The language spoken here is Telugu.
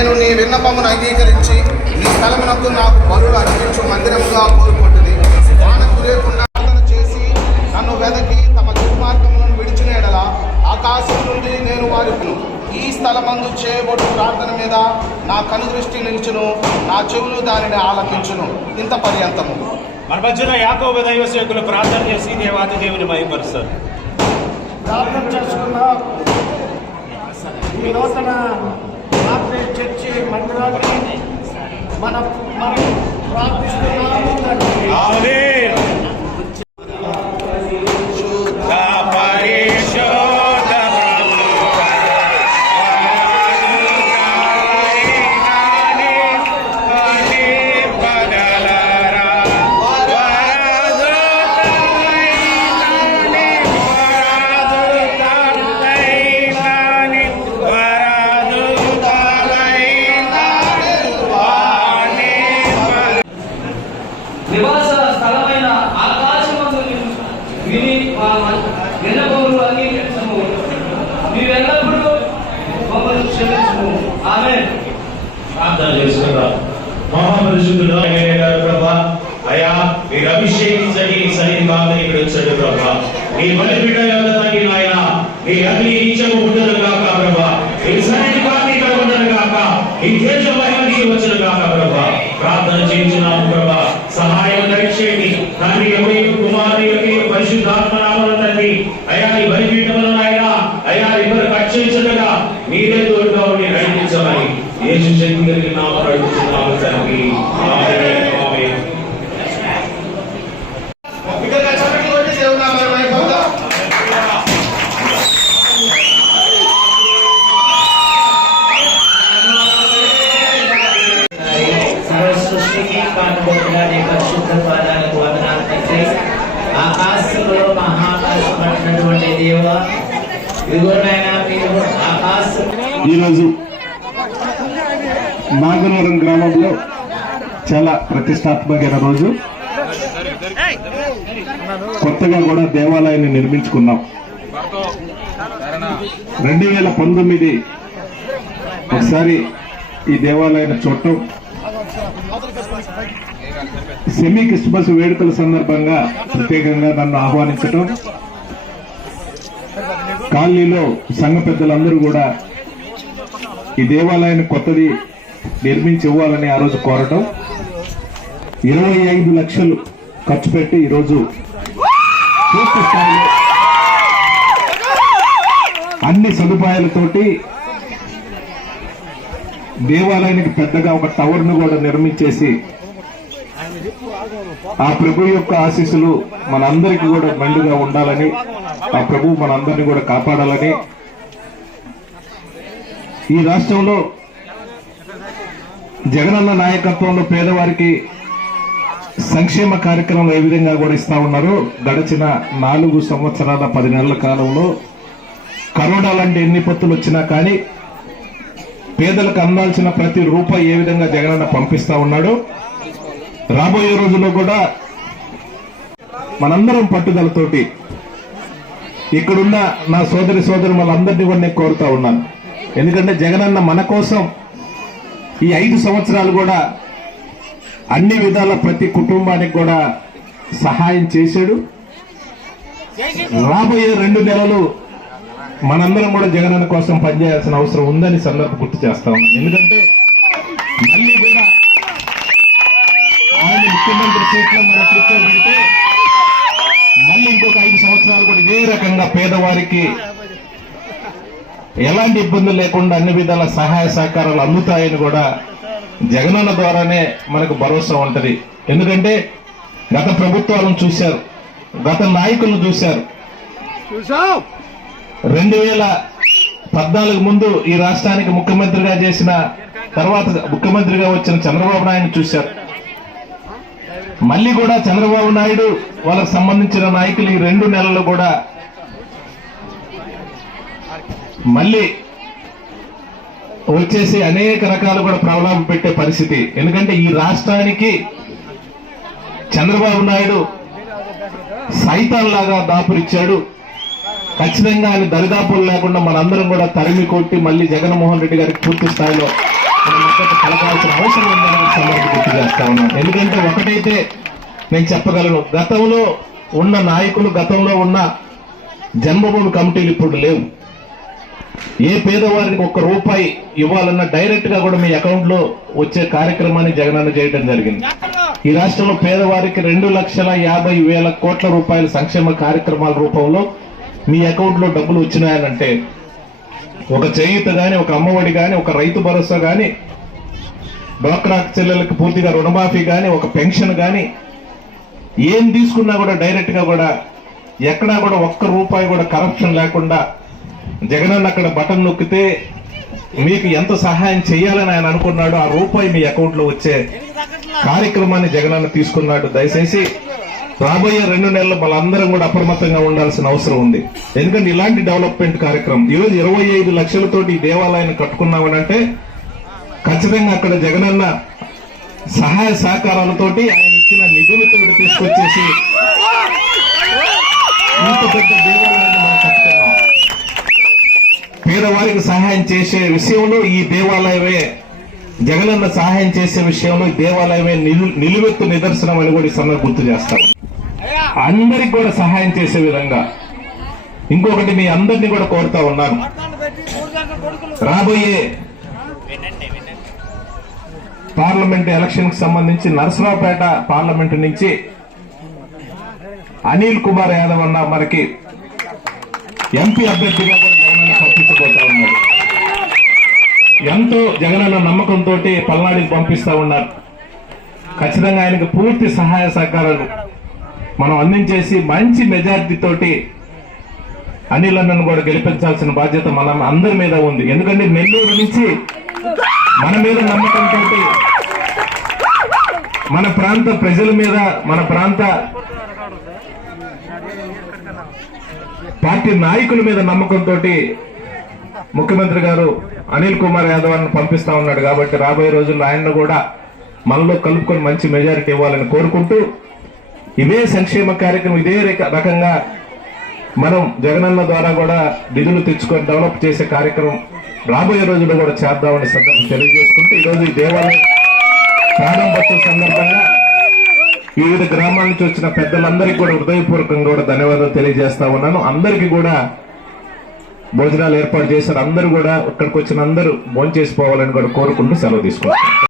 నేను నీ విన్నపమును అంగీకరించి నీ స్థలమునకు నాకు బరులు అర్పించు మందిరముగా కోరుకుంటుంది వానకు లేకుండా చేసి నన్ను వెదకి తమ దుర్మార్గములను విడిచిన ఎడల ఆకాశం నుండి నేను వారికి ఈ స్థలమందు చేయబడు ప్రార్థన మీద నా కను దృష్టి నిలుచును నా చెవులు దానిని ఆలకించును. ఇంత పర్యంతము. మన మధ్యన యాకోబ దైవ సేవకులు ప్రార్థన చేసి దేవాది దేవుని మహిమపరుస్తారు ప్రార్థన చేసుకున్న ఈ నూతన మందిరాన్ని మనం మనం ప్రార్థిస్తున్నాము విని అంగీకరించము నీవెల్లప్పుడూ మమ్మల్ని క్షమించము. ఆమె ప్రార్థన చేసుకుందాం. మహాపరిశుద్ధుడు ప్రభా అయా మీరు అభిషేకించండి. ఈ సన్నిధి ఇక్కడ వచ్చాడు ప్రభా. మీ బలి బిడ్డ తండ్రి నాయన మీ అగ్ని ఉండదు కాక ప్రభా. మీ ఇక్కడ ఉండదు కాక ఈ వచ్చిన కాక ప్రభా. ప్రార్థన ప్రభా. సహాయం దయచేయండి. తండ్రి కుమారు పరిశుద్ధాత్మ అయా ఇద్దరు రక్షించగా మీరే తోడుగా ఉండి నడిపించమని యేసు శక్తి కలిగిన నామమున అడుగుతున్నాము తండ్రి. ఆకాశంలో మహాకాశం పట్టినటువంటి దేవ ఈరోజు నాగనవరం గ్రామంలో చాలా ప్రతిష్టాత్మకమైన రోజు. కొత్తగా కూడా దేవాలయాన్ని నిర్మించుకున్నాం. రెండు వేల పంతొమ్మిది ఒకసారి ఈ దేవాలయాన్ని చూడటం. సెమీ క్రిస్మస్ వేడుకల సందర్భంగా ప్రత్యేకంగా నన్ను ఆహ్వానించటం. కాలనీలో సంఘ పెద్దలందరూ కూడా ఈ దేవాలయాన్ని కొత్తది నిర్మించి ఇవ్వాలని ఆ రోజు కోరటం. ఇరవై ఐదు లక్షలు ఖర్చు పెట్టి ఈరోజు పూర్తి స్థాయిలో అన్ని సదుపాయాలతోటి దేవాలయానికి పెద్దగా ఒక టవర్ను కూడా నిర్మించేసి ఆ ప్రభు యొక్క ఆశీస్సులు మనందరికీ కూడా మెండుగా ఉండాలని ఆ ప్రభు మనందరినీ కూడా కాపాడాలని ఈ రాష్ట్రంలో జగనన్న నాయకత్వంలో పేదవారికి సంక్షేమ కార్యక్రమం ఏ విధంగా కూడా ఇస్తా ఉన్నారో. గడిచిన నాలుగు సంవత్సరాల పది నెలల కాలంలో కరోనా లాంటి ఎన్ని పత్తులు వచ్చినా కానీ పేదలకు అందాల్సిన ప్రతి రూపాయి ఏ విధంగా జగనన్న పంపిస్తా ఉన్నాడు. రాబోయే రోజుల్లో కూడా మనందరం పట్టుదలతోటి ఇక్కడున్న నా సోదరి సోదరు వాళ్ళందరినీ కూడా నేను కోరుతా ఉన్నాను. ఎందుకంటే జగనన్న మన కోసం ఈ ఐదు సంవత్సరాలు కూడా అన్ని విధాల ప్రతి కుటుంబానికి కూడా సహాయం చేశాడు. రాబోయే రెండు నెలలు మనందరం కూడా జగనన్న కోసం పనిచేయాల్సిన అవసరం ఉందని సందర్భం గుర్తు చేస్తాం ఎందుకంటే మళ్ళీ కూడా ఆయన ముఖ్యమంత్రి సీట్లో మన రకంగా పేదవారికి ఎలాంటి ఇబ్బందులు లేకుండా అన్ని విధాల సహాయ సహకారాలు అందుతాయని కూడా జగనన్న ద్వారానే మనకు భరోసా ఉంటది. ఎందుకంటే గత ప్రభుత్వాలను చూశారు గత నాయకులను చూశారు. రెండు వేల పద్నాలుగు ముందు ఈ రాష్ట్రానికి ముఖ్యమంత్రిగా చేసిన తర్వాత ముఖ్యమంత్రిగా వచ్చిన చంద్రబాబు నాయుడు చూశారు. మళ్ళీ కూడా చంద్రబాబు నాయుడు వాళ్ళకు సంబంధించిన నాయకులు ఈ రెండు నెలలు కూడా మళ్ళీ వచ్చేసి అనేక రకాలు కూడా ప్రభావం పెట్టే పరిస్థితి. ఎందుకంటే ఈ రాష్ట్రానికి చంద్రబాబు నాయుడు సైతాన్లాగా దాపురిచ్చాడు. ఖచ్చితంగా ఆయన దరిదాపులు లేకుండా మనందరం కూడా తరిమి కొట్టి మళ్ళీ జగన్మోహన్ రెడ్డి గారికి పూర్తి స్థాయిలో మనం అవసరం ఉందని సందర్భం గుర్తు చేస్తా ఉన్నాను ఎందుకంటే ఒకటైతే నేను చెప్పగలను గతంలో ఉన్న నాయకులు గతంలో ఉన్న జన్మభూమి కమిటీలు ఇప్పుడు లేవు. ఏ పేదవారికి ఒక్క రూపాయి ఇవ్వాలన్నా డైరెక్ట్గా కూడా మీ అకౌంట్లో వచ్చే కార్యక్రమాన్ని జగనన్న చేయడం జరిగింది. ఈ రాష్ట్రంలో పేదవారికి రెండు లక్షల యాభై వేల కోట్ల రూపాయల సంక్షేమ కార్యక్రమాల రూపంలో మీ అకౌంట్లో డబ్బులు వచ్చినాయనంటే ఒక చేయూత గాని ఒక అమ్మఒడి గాని ఒక రైతు భరోసా గాని డ్వాక్రా చెల్లెలకు పూర్తిగా రుణమాఫీ గాని ఒక పెన్షన్ గాని ఏం తీసుకున్నా కూడా డైరెక్ట్గా కూడా ఎక్కడా కూడా ఒక్క రూపాయి కూడా కరప్షన్ లేకుండా జగనన్న అక్కడ బటన్ నొక్కితే మీకు ఎంత సహాయం చేయాలని ఆయన అనుకున్నాడో ఆ రూపాయి మీ అకౌంట్లో వచ్చే కార్యక్రమాన్ని జగనన్న తీసుకున్నాడు. దయచేసి రాబోయే రెండు నెలలు మనందరం కూడా అప్రమత్తంగా ఉండాల్సిన అవసరం ఉంది. ఎందుకంటే ఇలాంటి డెవలప్మెంట్ కార్యక్రమం ఈరోజు ఇరవై ఐదు లక్షలతోటి ఈ దేవాలయాన్ని కట్టుకున్నామనంటే ఖచ్చితంగా అక్కడ జగనన్న సహాయ సహకారాలతోటి ఆయన ఇచ్చిన నిధులతో తీసుకొచ్చేసి ఇంత పెద్ద దేవాలయం పేదవారికి సహాయం చేసే విషయంలో ఈ దేవాలయమే జగనన్న సహాయం చేసే విషయంలో ఈ దేవాలయమే నిలువెత్తు నిదర్శనం అని కూడా ఈ సమయం గుర్తు చేస్తాం అందరికి కూడా సహాయం చేసే విధంగా. ఇంకొకటి మీ అందరినీ కూడా కోరుతా ఉన్నాను. రాబోయే పార్లమెంట్ ఎలక్షన్కి సంబంధించి నరసరావుపేట పార్లమెంట్ నుంచి అనిల్ కుమార్ యాదవ్ అన్న మనకి ఎంపీ అభ్యర్థిగా కూడా జగనన్న ఉన్నారు. ఎంతో జగనన్న నమ్మకంతో పల్నాడికి పంపిస్తా ఉన్నారు. ఖచ్చితంగా ఆయనకు పూర్తి సహాయ సహకారాలు మనం అందించేసి మంచి మెజారిటీ తోటి అనిల్ అన్నను కూడా గెలిపించాల్సిన బాధ్యత మన అందరి మీద ఉంది. ఎందుకంటే నెల్లూరు నుంచి మన మీద నమ్మకంతో మన ప్రాంత ప్రజల మీద మన ప్రాంత పార్టీ నాయకుల మీద నమ్మకంతో ముఖ్యమంత్రి గారు అనిల్ కుమార్ యాదవ్ అని పంపిస్తా ఉన్నాడు కాబట్టి రాబోయే రోజుల్లో ఆయన్ను కూడా మనలో కలుపుకొని మంచి మెజారిటీ ఇవ్వాలని కోరుకుంటూ ఇదే సంక్షేమ కార్యక్రమం ఇదే రకంగా మనం జగనన్న ద్వారా కూడా నిధులు తెచ్చుకొని డెవలప్ చేసే కార్యక్రమం రాబోయే రోజుల్లో కూడా చేద్దామని సందర్భం తెలియజేసుకుంటూ ఈరోజు ఈ దేవాలయం ప్రారంభోత్సవ సందర్భంగా వివిధ గ్రామాల నుంచి వచ్చిన పెద్దలందరికీ కూడా హృదయపూర్వకంగా కూడా ధన్యవాదాలు తెలియజేస్తా ఉన్నాను. అందరికీ కూడా భోజనాలు ఏర్పాటు చేశారు. అందరూ కూడా ఇక్కడికి వచ్చిన అందరూ భోజనం పోవాలని కూడా కోరుకుంటూ సెలవు తీసుకుంటారు